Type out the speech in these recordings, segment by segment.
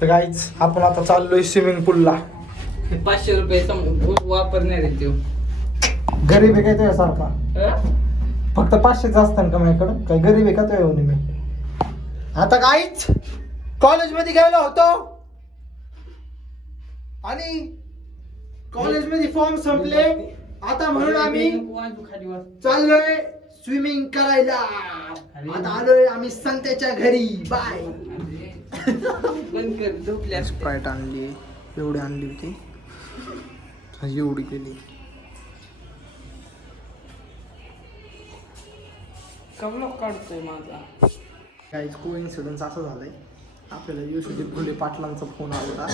तर गाईच आपण आता चाललोय स्विमिंग पूलला. 500 रुपये वापरणार आहे तो. गरीब आहे काय तुझ्या सारखा? फक्त 500च असतं का माझ्याकडं? काय गरीब आहे का तुझ्या एवढी मी? आता गाईच कॉलेजमध्ये गेलो होतो आणि कॉलेजमध्ये फॉर्म संपले. आता म्हणून आम्ही चाललोय स्विमिंग करायला. आता आलोय आम्ही संत्याच्या घरी. बाय. स्प्राईट आणली, एवढी आणली होती, एवढी केली. कमलो काढतोय माझा. काही कोइन्सिडन्स असं झालंय, आपल्याला यशोदीप घोले पाटलांचा फोन आला.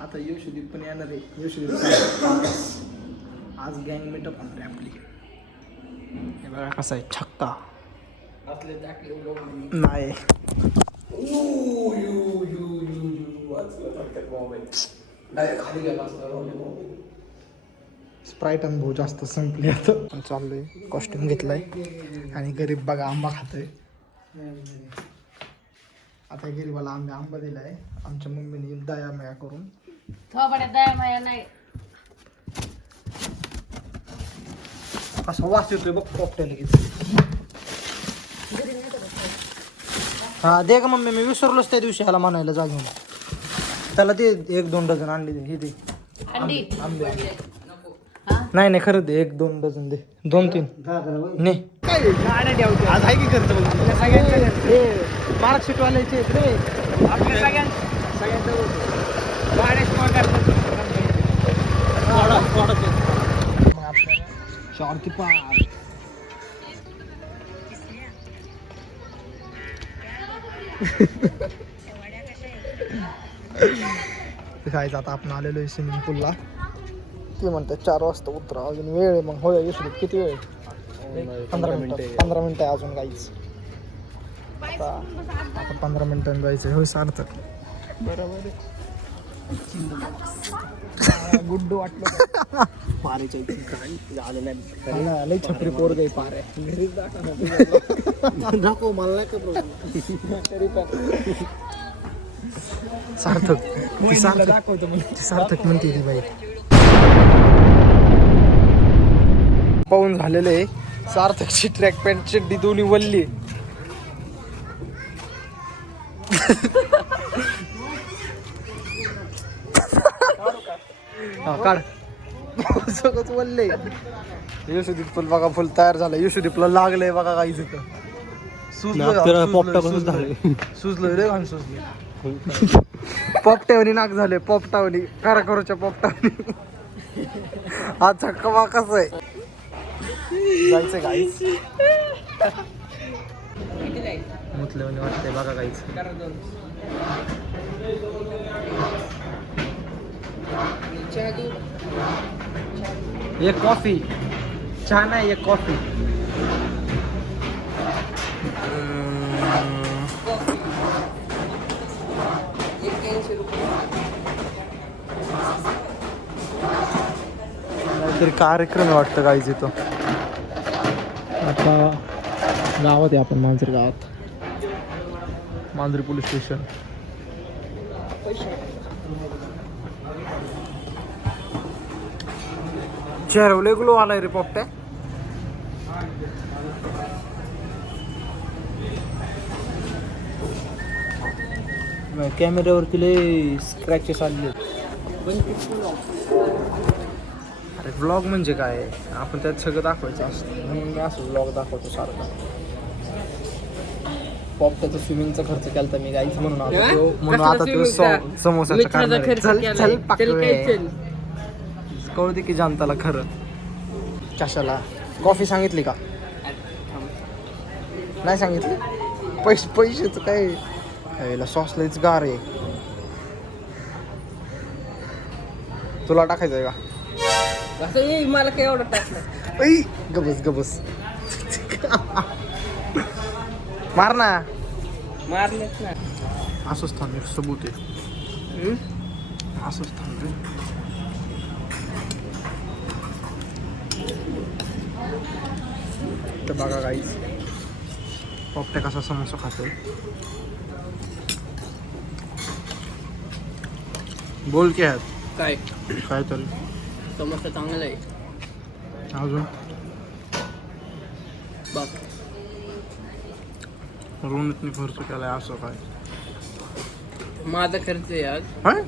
आता यशोदीप पण येणार आहे. यशोदीप आज गँग मीटअप होणार आहे आपली. हे बघा कसा आहे छक्का. आपले टाकले नाही खाली गेला असता. स्प्राईट अनुभव जास्त संपले. आता चाललोय, कॉस्ट्युम घेतलाय आणि गरीब बघा आंबा खातोय. आता गरीबाला आंबा दिलाय आमच्या मम्मीने दया माया करून. दया माया नाही. असा वास येतोय बघ कॉकटेल लगेच. हा दे का मम्मी, मी विसरलोच त्या दिवशी ह्याला म्हणायला जागेऊन. त्याला ते 1-2 डझन आणले दे. हे दे आंबे. नाही नाही खरं दे, 1-2 डझन दे. 2-3 नाही आज आहे की खर्च मार्कशीट वाल्याचे रे आपल्या सगळ्यांचं शॉर्टी पार. खायचं आता आपण आलेलो आहे स्विमिंग पूलला. ते म्हणतात 4 वाजता उतरा, अजून वेळ आहे. मग होय येऊ किती वेळ? 15 मिनिटं आहे अजून गाईच. आता 15 मिनिटांनी जायचं. होय सार्थक बरोबर आहे. गुड्डू वाटलं पारेच्या लई छपरी पोर गई पारे दाखव मला नाही का सार्थक दाखवतो मला. सार्थक म्हणते ती बाई. पाहून झालेलं आहे. सार्थकची ट्रॅक पॅन्ट चड्डी दोन्ही वल्ली. हा काढ. सगळंच वल्ले. यशोदीप फुल बघा, फुल तयार झालं. यशोदीपला लागलंय बघा काही इथं. सुजलं रे घाण सुजलं. पोपट्यावनी नाक झाले. पोपटावनी काराकोरच्या पोपटावनी. हा छक्का कसा आहे? जायचं गाईच. मुतल्यावानी वाटतंय बघा गाईच. एक कॉफी. चहा नाही, एक कॉफी. काहीतरी कार्यक्रम वाटतं गाईच इथं. आता गावात आहे आपण, मांजरी गावात. मांजरी पोलीस स्टेशन. चेहऱ्यावर ग्लो आलाय रे पोपट्या. कॅमेऱ्यावरती लय स्क्रॅचेस आले. अरे व्लॉग म्हणजे काय? आपण त्यात सगळं दाखवायचं असतं म्हणून मी असं व्लॉग दाखवतो सारखा. पोपट्याचा स्विमिंगचा खर्च केला तर मी गाईच म्हणून आलो. म्हणून आता तो समोसाचा कळू दे की जनताला खरं. कशाला कॉफी सांगितली का? नाही सांगितली. पैशाचं काय? याला सॉस लयच गार आहे. तुला टाकायचं आहे का? मला काय एवढं टाकलं. गबस मार ना. मारलेच ना. असंच थांब, सबूत आहे. असंच थांब रे. तर बघा गाईस पोपट्या कसा समोसा खातोय. बोल की आहेत काय काय तरी समोसा चांगला आहे अजून बघ रोहितने खर्च केलाय असं काय माझा खर्च आहे आज काय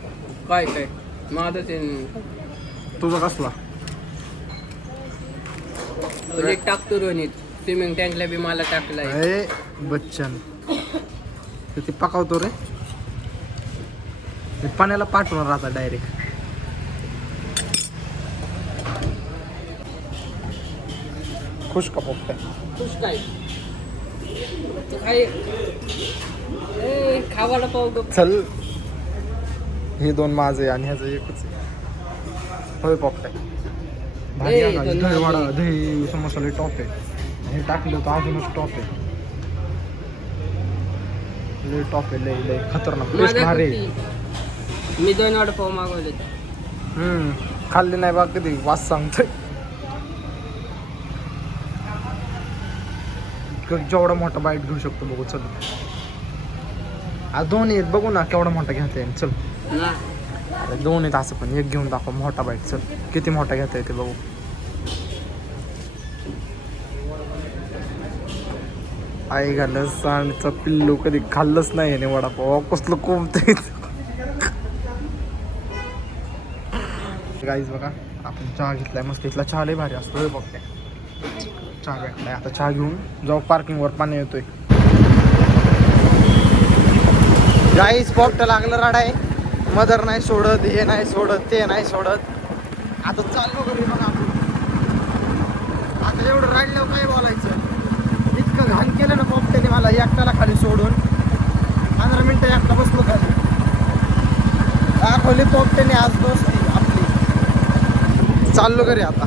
काय काय माझा ते तुझा कसला लेट टाकतो रोहित स्विमिंग टँकला बी मला टाकलाय अरे बच्चन ते पकावतो रे ते पाण्याला पाठवणार आता डायरेक्ट खुश का पोपट खुश काय तू काय खावाला पाहू गं. चल हे दोन माझे आणि ह्याचं एकच आहे होय पोपट भारी ए, आहे ना. दोन दही माझे. वडा दही समोसा लय टॉप आहे हे टाकलं तर अजूनच टॉप आहे लय टॉप आहे लय लय खतरनाक टेस्ट माझा भारी आहे. कुठे? मी 2 वडापाव मागवले खाल्ली नाही बा कधी वास सांगतोय जेवढा मोठा बाईट घेऊ शकतो बघू चल दोन आहेत बघू ना केवढा मोठा घेता येईल चल ना अरे दोन आहेत असं पण एक घेऊन दाखव मोठा बाईट चल किती मोठा घेता येते बघू आई घालस सांडचा पिल्लू कधी खाल्लंच नाही याने वडापाव कसलं कोंबतंय गाईज बघा आपण चहा घेतलाय मस्त इथला चहा लय भारी असतो हे बघते चहा भेटलाय आता चहा घेऊन जाऊ पार्किंगवर पाणी येतोय गाईज पॉपट लागलं रडाय मदर नाही सोडत हे नाही सोडत ते नाही सोडत आता चाललो घरी बघा आपण आता एवढं राडल्यावर काय बोलायचं इतकं घाण केलं ना पॉपट्याने मला एकट्याला खाली सोडून 15 मिनिटं एकटा बसलो खाली दाखवली पॉपट्याने आज दोस्ती आपली चाललो घरी आता